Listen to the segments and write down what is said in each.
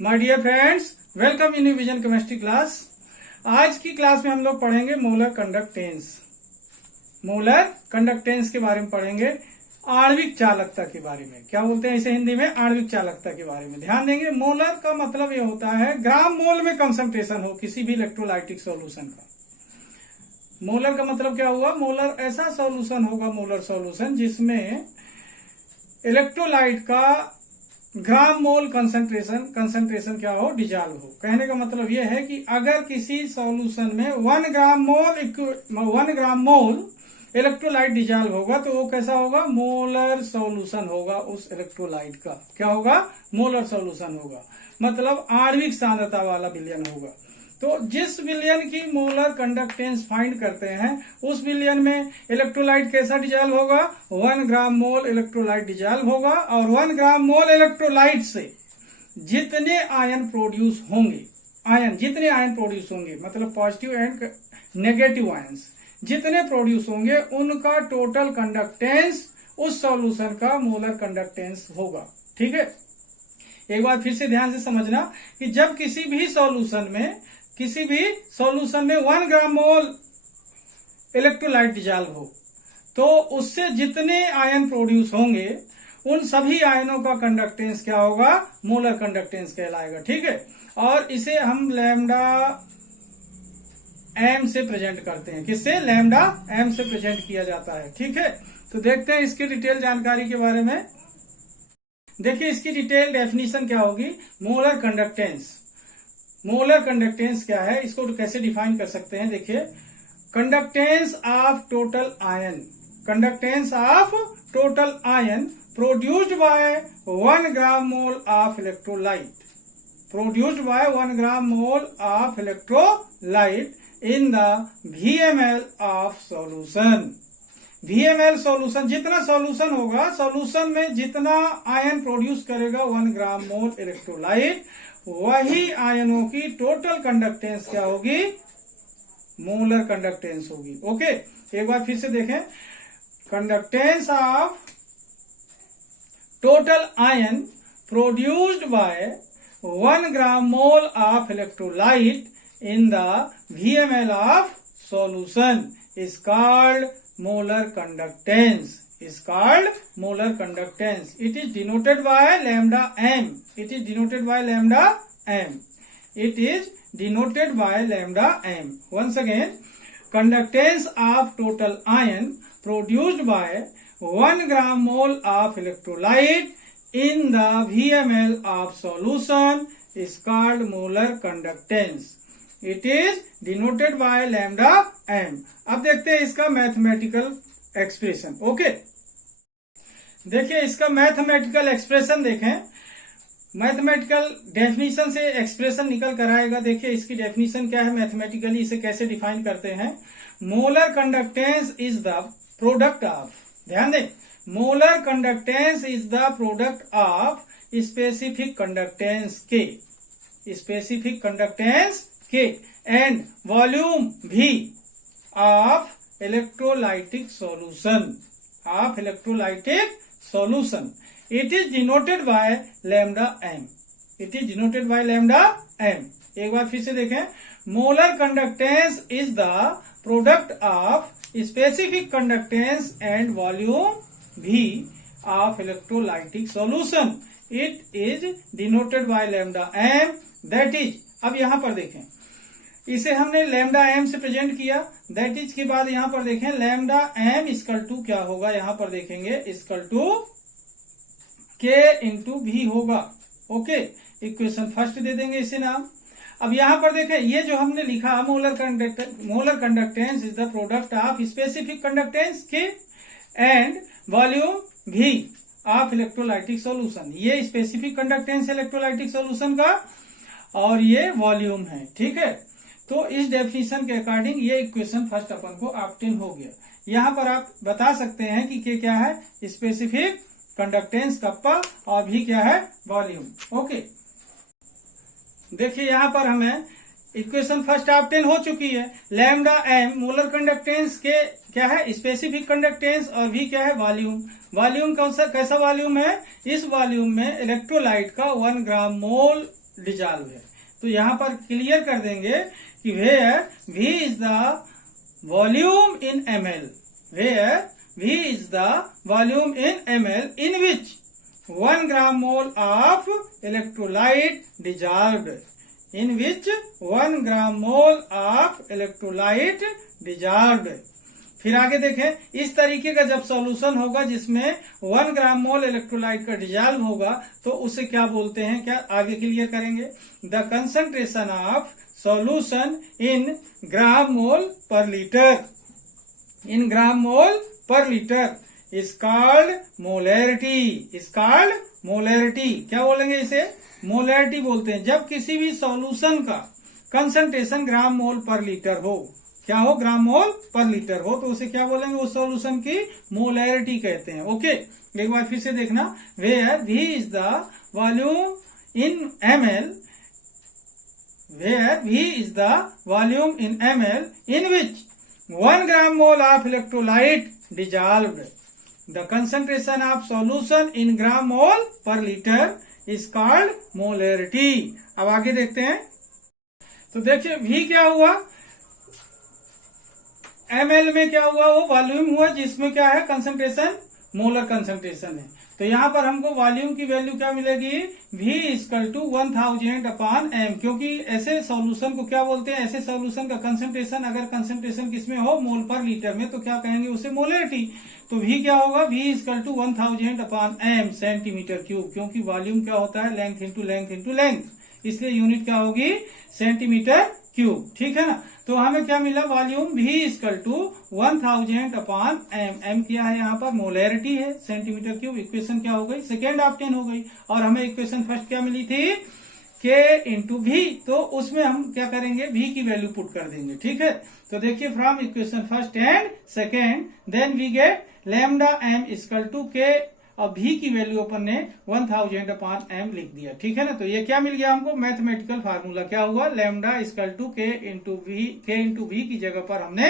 My dear friends, welcome in vision chemistry class. आज की class में हम लोग पढ़ेंगे मोलर कंडक्टेंस। मोलर कंडक्टेंस के बारे में पढ़ेंगे, आणविक चालकता के बारे में। क्या बोलते हैं इसे हिंदी में? आणविक चालकता के बारे में ध्यान देंगे। मोलर का मतलब ये होता है ग्राम मोल में कंसंट्रेशन हो किसी भी इलेक्ट्रोलाइटिक सॉल्यूशन का। मोलर का मतलब क्या हुआ? मोलर ऐसा सॉल्यूशन होगा, मोलर सॉल्यूशन जिसमें इलेक्ट्रोलाइट का ग्राम मोल कंसंट्रेशन क्या हो? डिजॉल्व हो। कहने का मतलब यह है कि अगर किसी सॉल्यूशन में 1 ग्राम मोल इलेक्ट्रोलाइट डिजॉल्व होगा तो वो कैसा होगा? मोलर सॉल्यूशन होगा उस इलेक्ट्रोलाइट का। क्या होगा? मोलर सॉल्यूशन होगा, मतलब आणविक सांद्रता वाला विलयन होगा। तो जिस विलयन की मोलर कंडक्टेंस फाइंड करते हैं उस विलयन में इलेक्ट्रोलाइट कैसा डिजॉल्व होगा? 1 ग्राम मोल इलेक्ट्रोलाइट डिजॉल्व होगा। और 1 ग्राम मोल इलेक्ट्रोलाइट से जितने आयन प्रोड्यूस होंगे, मतलब पॉजिटिव एंड नेगेटिव आयंस जितने प्रोड्यूस होंगे उनका टोटल कंडक्टेंस उस सॉल्यूशन का मोलर कंडक्टेंस होगा। ठीक है, एक बार फिर से ध्यान से समझना कि जब किसी भी सॉल्यूशन में 1 ग्राम मोल इलेक्ट्रोलाइट डिजॉल्व हो तो उससे जितने आयन प्रोड्यूस होंगे उन सभी आयनों का कंडक्टेंस क्या होगा? मोलर कंडक्टेंस कहलाएगा। ठीक है, और इसे हम लैम्डा एम से प्रेजेंट करते हैं। किससे? लैम्डा एम से प्रेजेंट किया जाता है। ठीक है, तो देखते हैं इसकी डिटेल जानकारी के बारे में। देखिए इसकी डिटेल डेफिनेशन क्या होगी? मोलर कंडक्टेंस क्या है, इसको कैसे डिफाइन कर सकते हैं? देखिए, conductance of total ion produced by 1 gram mole of electrolyte in the VML of solution. VML solution, जितना सॉल्यूशन होगा, सॉल्यूशन में जितना आयन प्रोड्यूस करेगा 1 ग्राम मोल इलेक्ट्रोलाइट, वही आयनों की टोटल कंडक्टेंस क्या होगी? मोलर कंडक्टेंस होगी। ओके, एक बार फिर से देखें। Conductance of total ion produced by 1 gram mole of electrolyte in the VML of solution is called molar conductance. It is denoted by lambda m. Once again, conductance of total ion produced by 1 gram mole of electrolyte in the VML of solution is called molar conductance. It is denoted by lambda m. अब देखते हैं इसका mathematical expression. Okay, देखिए इसका mathematical expression देखें। Mathematical definition से expression निकल कर आएगा। देखिए इसकी डेफिनेशन क्या है, मैथमेटिकली इसे कैसे डिफाइन करते हैं। Molar conductance is the product of, ध्यान दें, molar conductance is the product of specific conductance K and volume V of electrolytic solution. It is denoted by lambda m. एक बार फिर से देखें। Molar conductance is the product of specific conductance and volume V of electrolytic solution. It is denoted by lambda m. That is, अब यहां पर देखें, इसे हमने लैम्डा एम से प्रेजेंट किया। दैट इज के बाद यहां पर देखें लैम्डा एम इक्वल टू क्या होगा? यहां पर देखेंगे इक्वल टू के इंटू वी होगा। ओके, इक्वेशन फर्स्ट दे देंगे इसे नाम। अब यहां पर देखें, ये जो हमने लिखा molar conductance is the product of specific conductance K and volume V of electrolytic solution. ये स्पेसिफिक कंडक्टेंस इलेक्ट्रोलाइटिक सॉल्यूशन का और ये वॉल्यूम है। ठीक है, तो इस डेफिनेशन के अकॉर्डिंग ये इक्वेशन फर्स्ट अपन को ऑब्टेन हो गया। यहाँ पर आप बता सकते हैं कि क्या है? स्पेसिफिक कंडक्टेंस कप्पा और भी क्या है? वॉल्यूम। ओके, देखिए यहाँ पर हमें इक्वेशन फर्स्ट ऑब्टेन हो चुकी है। लैम्डा एम मोलर कंडक्टेंस के क्या है? स्पेसिफिक कंडक्टेंस और भी क्या है? वॉल्यूम। वॉल्यूम कैसा वॉल्यूम है? इस वॉल्यूम में इलेक्ट्रोलाइट का 1 ग्राम मोल डिजॉल्व है। तो यहाँ पर क्लियर कर देंगे कि where V is the volume in ml, where V is the volume in ml in which 1 gram mole of electrolyte dissolved, in which 1 gram mole of electrolyte dissolved। फिर आगे देखें, इस तरीके का जब सॉल्यूशन होगा जिसमें 1 ग्राम मोल इलेक्ट्रोलाइट का डिजॉल्व होगा तो उसे क्या बोलते हैं, क्या आगे क्लियर करेंगे। The concentration of solution in gram mole per litre, in gram mole per litre is called molarity, is called molarity. क्या बोलेंगे इसे, मोलैरिटी बोलते हैं। जब किसी भी सॉल्यूशन का कंसंट्रेशन ग्राम मोल पर लीटर हो, क्या हो, ग्राम मोल पर लीटर हो, तो उसे क्या बोलेंगे, उस सॉल्यूशन की मोलैरिटी कहते हैं। ओके, एक बार फिर से देखना, where V is the volume in ml, where V is the volume in ml in which 1 gram mole of electrolyte dissolved, the concentration of solution in gram mole per liter is called molarity। अब आगे देखते हैं, तो देखिए V क्या हुआ, ml में क्या हुआ, वो वॉल्यूम हुआ जिसमें क्या है, कंसंट्रेशन, मोलर कंसंट्रेशन है। तो यहाँ पर हमको वॉल्यूम की वैल्यू क्या मिलेगी, V equal to 1000 upon m, क्योंकि ऐसे सॉल्यूशन को क्या बोलते हैं, ऐसे सॉल्यूशन का कंसंट्रेशन अगर कंसंट्रेशन किसमें हो, मोल पर लीटर में, तो क्या कहेंगे उसे, मोलैरिटी। तो V क्या होगा, V equal to 1000 upon m centimetre cube, क्योंकि वॉल्यूम क्या होता है, length into length into length, इसलिए यूनिट क्या होगी, सेंटीमीटर क्यूब। ठीक है ना। तो हमें क्या मिला, volume V equal to 1000 upon m, m क्या है यहाँ पर, मोलैरिटी है, सेंटीमीटर क्यूब। इक्वेशन क्या हो गई, सेकेंड ऑप्टेन हो गई। और हमें इक्वेशन फर्स्ट क्या मिली थी, K इंटू V, तो उसमें हम क्या करेंगे, V की वैल्यू पुट कर देंगे। ठीक है, तो देखिए from equation first and second then we get lambda m equal to K, और V की वैल्यू अपन ने 1000 अपॉन m लिख दिया। ठीक है ना। तो ये क्या मिल गया हमको, मैथमेटिकल फार्मूला क्या हुआ, lambda equal to K into V की जगह पर हमने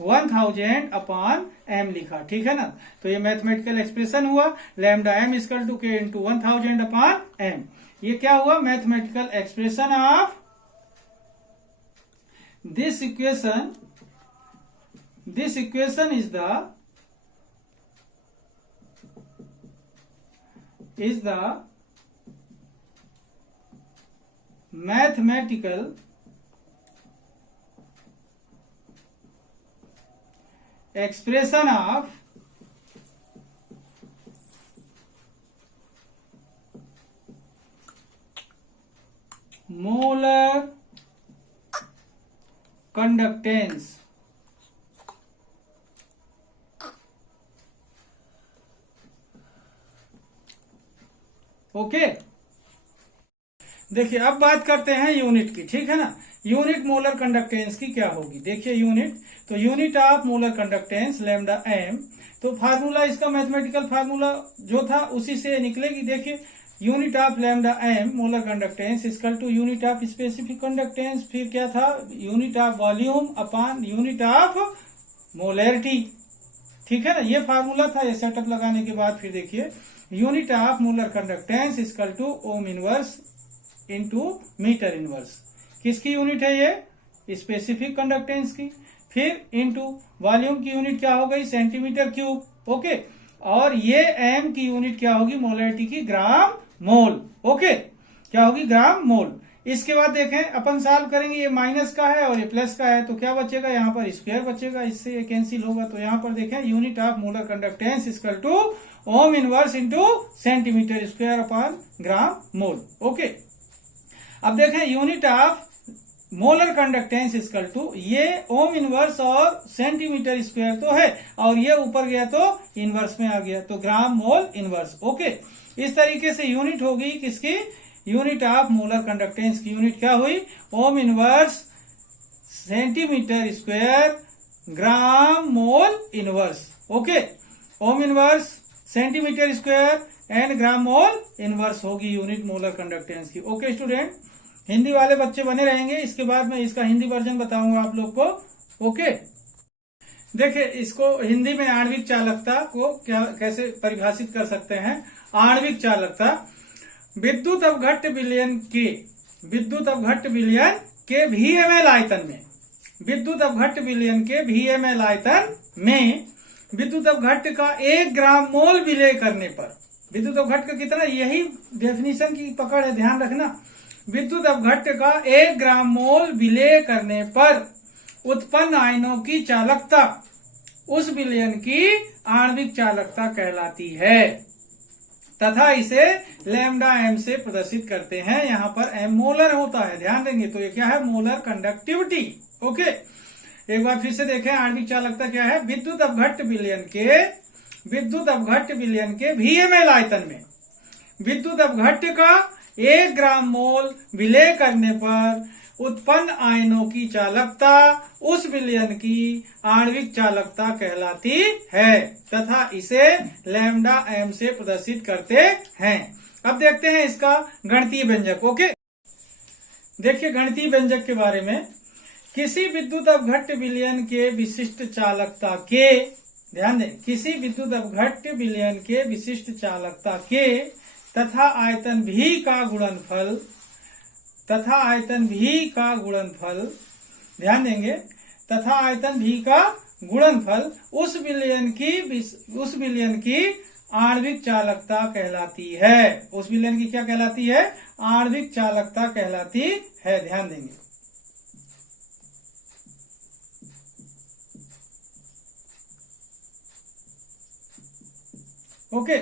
1000 अपॉन m लिखा। ठीक है ना। तो ये मैथमेटिकल एक्सप्रेशन हुआ, lambda m equal to K into 1000 upon m। ये क्या हुआ, mathematical expression of this equation, this equation is the mathematical expression of molar conductance। Okay, देखिए अब बात करते हैं यूनिट की। ठीक है ना, यूनिट मोलर कंडक्टेंस की क्या होगी। देखिए यूनिट, तो unit of molar conductance lambda m, तो फार्मूला इसका मैथमेटिकल फार्मूला जो था उसी से निकलेगी। देखिए unit of lambda m molar conductance equal to unit of specific conductance, फिर क्या था, unit of volume upon unit of molarity. ठीक है ना, ये फार्मूला था। ये सेटअप लगाने के बाद फिर देखिए unit of molar conductance equal to ohm inverse into metre inverse. किसकी यूनिट है ये, स्पेसिफिक कंडक्टेंस की। फिर इंटू वॉल्यूम की यूनिट क्या हो गई, सेंटीमीटर क्यूब। ओके, और ये m की यूनिट क्या होगी, मोलैरिटी की, ग्राम मोल। ओके, क्या होगी, ग्राम मोल। इसके बाद देखें अपन सॉल्व करेंगे, ये माइनस का है और ये प्लस का है, तो क्या बचेगा, यहाँ पर स्क्वायर बचेगा, इससे ये कैंसिल होगा। तो यहाँ पर देखें unit of molar conductance equal to ohm inverse into centimetre square upon gram mole. Okay, अब देखें unit of molar conductance equal to, ये ओम इनवर्स और सेंटीमीटर स्क्वायर तो है, और ये ऊपर गया तो इनवर्स में आ गया, तो ग्राम मोल इनवर्स। ओके, इस तरीके से यूनिट होगी किसकी, यूनिट ऑफ मोलर कंडक्टेंस की यूनिट क्या हुई, ओम inverse centimetre square gram mole inverse. Okay, Om inverse centimetre square and gram mole inverse होगी यूनिट मोलर कंडक्टेंस की। ओके स्टूडेंट, हिंदी वाले बच्चे बने रहेंगे, इसके बाद मैं इसका हिंदी वर्जन बताऊंगा आप लोग को। ओके, देखिए इसको हिंदी में आणविक चालकता को क्या कैसे परिभाषित कर सकते हैं। आणविक चालकता, विद्युत अपघट्ट विलयन के VML आयतन में, विद्युत अपघट्ट विलयन के VML आयतन में विद्युत अपघट्ट का 1 ग्राम मोल विलय करने पर, विद्युत अपघट्ट का कितना, यही डेफिनेशन की पकड़ है, ध्यान रखना। विद्युत अपघट्ट का 1 ग्राम मोल विलय करने पर उत्पन्न आयनों की चालकता उस विलयन की आणविक चालकता कहलाती है तथा इसे लैम्डा m से प्रदर्शित करते हैं। यहाँ पर m मोलर होता है, ध्यान देंगे। तो ये क्या है, मोलर कंडक्टिविटी। ओके, एक बार फिर से देखें, आणविक चालकता क्या है, विद्युत अपघट्ट विलयन के VML आयतन में विद्युत अपघट्ट का 1 ग्राम मोल विलय करने पर उत्पन्न आयनों की चालकता उस विलयन की आणविक चालकता कहलाती है तथा इसे लैम्डा m से प्रदर्शित करते हैं। अब देखते हैं इसका गणितीय व्यंजक। ओके, देखिए गणितीय व्यंजक के बारे में, किसी विद्युत अपघट्ट विलयन के विशिष्ट चालकता के, ध्यान दें, किसी विद्युत अपघट्ट विलयन के विशिष्ट चालकता के तथा आयतन V का गुणनफल, ध्यान देंगे, तथा आयतन V का गुणनफल उस विलयन की आणविक चालकता कहलाती है। उस विलयन की क्या कहलाती है, आणविक चालकता कहलाती है, ध्यान देंगे। ओके,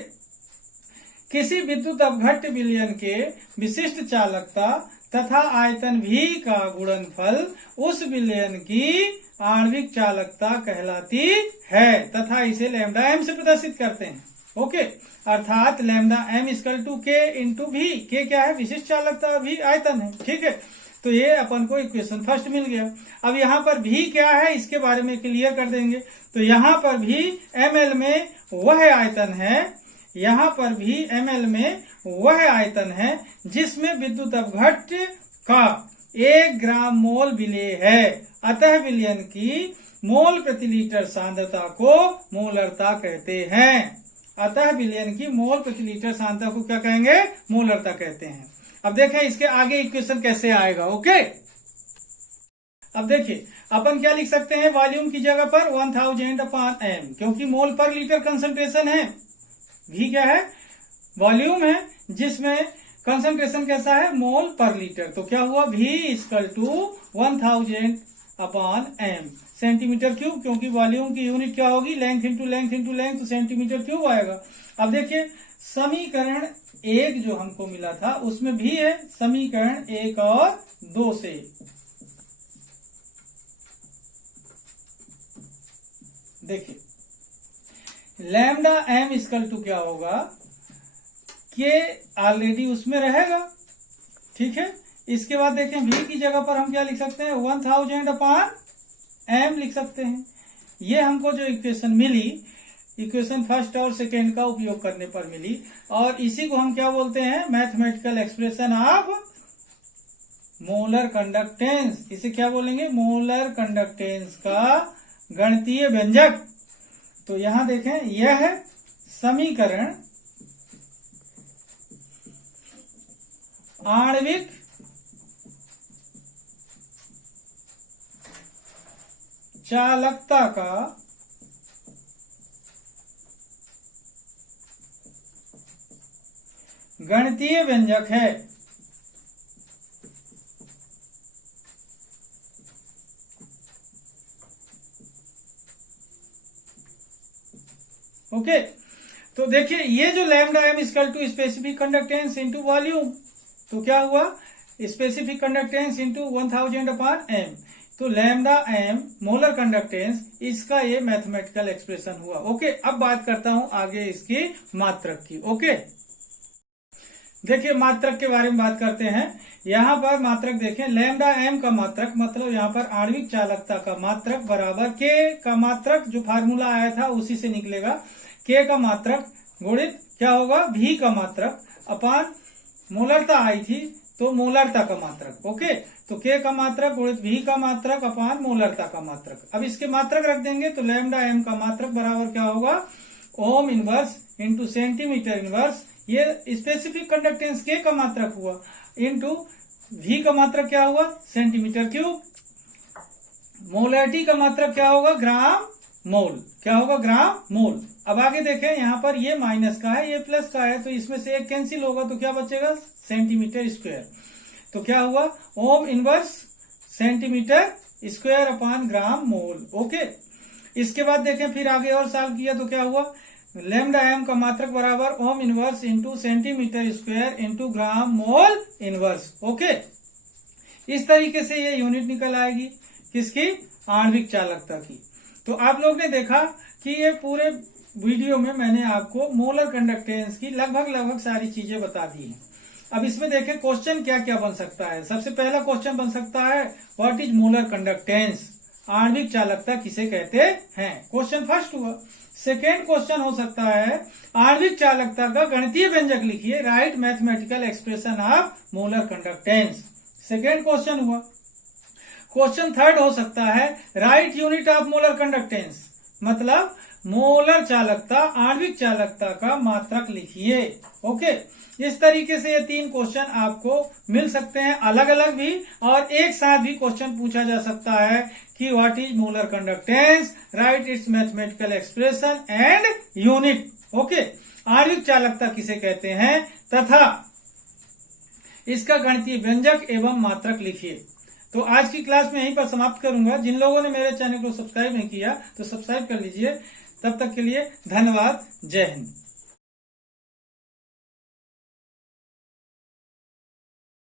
किसी विद्युत अपघट्ट विलयन के विशिष्ट चालकता तथा आयतन V का गुणनफल उस विलयन की आणविक चालकता कहलाती है तथा इसे लैम्डा m से प्रदर्शित करते हैं। ओके, अर्थात lambda m equal to K into V। K क्या है, विशिष्ट चालकता, V आयतन है। ठीक है, तो ये अपन को इक्वेशन फर्स्ट मिल गया। अब यहाँ पर V क्या है, इसके बारे में क्लियर कर देंगे। तो यहाँ पर भी ml में वह आयतन है, यहाँ पर भी ml में वह आयतन है जिसमें विद्युत अपघट्ट का 1 ग्राम मोल विलय है। अतः विलयन की मोल प्रति लीटर सांद्रता को मोलरता कहते हैं। अतः विलयन की मोल प्रति लीटर सांद्रता को क्या कहेंगे, मोलरता कहते हैं। अब देखें इसके आगे इक्वेशन कैसे आएगा। ओके, अब देखिए अपन क्या लिख सकते हैं, वॉल्यूम की जगह पर 1000/m, क्योंकि मोल पर लीटर कंसंट्रेशन है। V क्या है, वॉल्यूम है जिसमें कंसंट्रेशन कैसा है, मोल पर लीटर। तो क्या हुआ, V equal to 1000/m centimetre cube, क्योंकि वॉल्यूम की यूनिट क्या होगी, length into length into length, तो सेंटीमीटर क्यूब आएगा। अब देखिए समीकरण 1 जो हमको मिला था उसमें भी है समीकरण 1 और 2 से। देखिए लैम्डा m इक्वल टू क्या होगा, K ऑलरेडी उसमें रहेगा। ठीक है, इसके बाद देखें V की जगह पर हम क्या लिख सकते हैं, 1000/m लिख सकते हैं। ये हमको जो इक्वेशन मिली, इक्वेशन फर्स्ट और सेकेंड का उपयोग करने पर मिली, और इसी को हम क्या बोलते हैं, mathematical expression of molar conductance. इसे क्या बोलेंगे, मोलर कंडक्टेंस का गणितीय व्यंजक। तो यहां देखें, यह है समीकरण आणविक चालकता का गणितीय व्यंजक है। ओके, तो देखिए ये जो lambda m equal to specific conductance into volume, तो क्या हुआ, स्पेसिफिक कंडक्टेंस इंटू 1000/m, तो लैम्डा m मोलर कंडक्टेंस, इसका ये मैथमेटिकल एक्सप्रेशन हुआ। ओके, अब बात करता हूं आगे इसकी मात्रक की। ओके, देखिए मात्रक के बारे में बात करते हैं। यहाँ पर मात्रक देखें, लैम्डा m का मात्रक मतलब यहाँ पर आणविक चालकता का मात्रक बराबर K का मात्रक, जो फार्मूला आया था उसी से निकलेगा। K का मात्रक गुणित क्या होगा, V का मात्रक अपान मोलरता आई थी तो मोलरता का मात्रक। ओके, तो K का मात्रक गुणित V का मात्रक अपान मोलरता का मात्रक। अब इसके मात्रक रख देंगे तो लैम्डा m का मात्रक बराबर क्या होगा, ओम इनवर्स इंटू सेंटीमीटर इनवर्स, ये स्पेसिफिक कंडक्टेंस के का मात्रक हुआ, इंटू V का मात्रक क्या हुआ, सेंटीमीटर क्यूब। मोलैरिटी का मात्रक क्या होगा, ग्राम मोल, क्या होगा, ग्राम मोल। अब आगे देखें, यहाँ पर ये माइनस का है, ये प्लस का है, तो इसमें से एक कैंसिल होगा तो क्या बचेगा, सेंटीमीटर स्क्वायर। तो क्या हुआ, ohm inverse centimetre square upon gram mole. Okay, इसके बाद देखें फिर आगे और सॉल्व किया तो क्या हुआ, लैम्डा एम का मात्रक बराबर ओम inverse into centimetre square into gram mole inverse. Okay, इस तरीके से ये यूनिट निकल आएगी किसकी, आणविक चालकता की। तो आप लोग ने देखा कि ये पूरे वीडियो में मैंने आपको मोलर कंडक्टेंस की लगभग सारी चीजें बता दी हैं। अब इसमें देखें क्वेश्चन क्या क्या बन सकता है। सबसे पहला क्वेश्चन बन सकता है, व्हाट इज मोलर कंडक्टेंस, आणविक चालकता किसे कहते हैं, क्वेश्चन फर्स्ट हुआ। सेकेंड क्वेश्चन हो सकता है, आणविक चालकता का गणितीय व्यंजक लिखिए, right mathematical expression of molar conductance, second question हुआ। क्वेश्चन थर्ड हो सकता है, right unit of molar conductance, मतलब मोलर चालकता, आणविक चालकता का मात्रक लिखिए। ओके, इस तरीके से ये तीन क्वेश्चन आपको मिल सकते हैं, अलग अलग भी और एक साथ भी क्वेश्चन पूछा जा सकता है कि what is molar conductance, right it's mathematical expression and unit. Okay, आणविक चालकता किसे कहते हैं तथा इसका गणितीय व्यंजक एवं मात्रक लिखिए। तो आज की क्लास में यहीं पर समाप्त करूंगा। जिन लोगों ने मेरे चैनल को सब्सक्राइब नहीं किया तो सब्सक्राइब कर लीजिए। तब तक के लिए धन्यवाद, जय हिंद।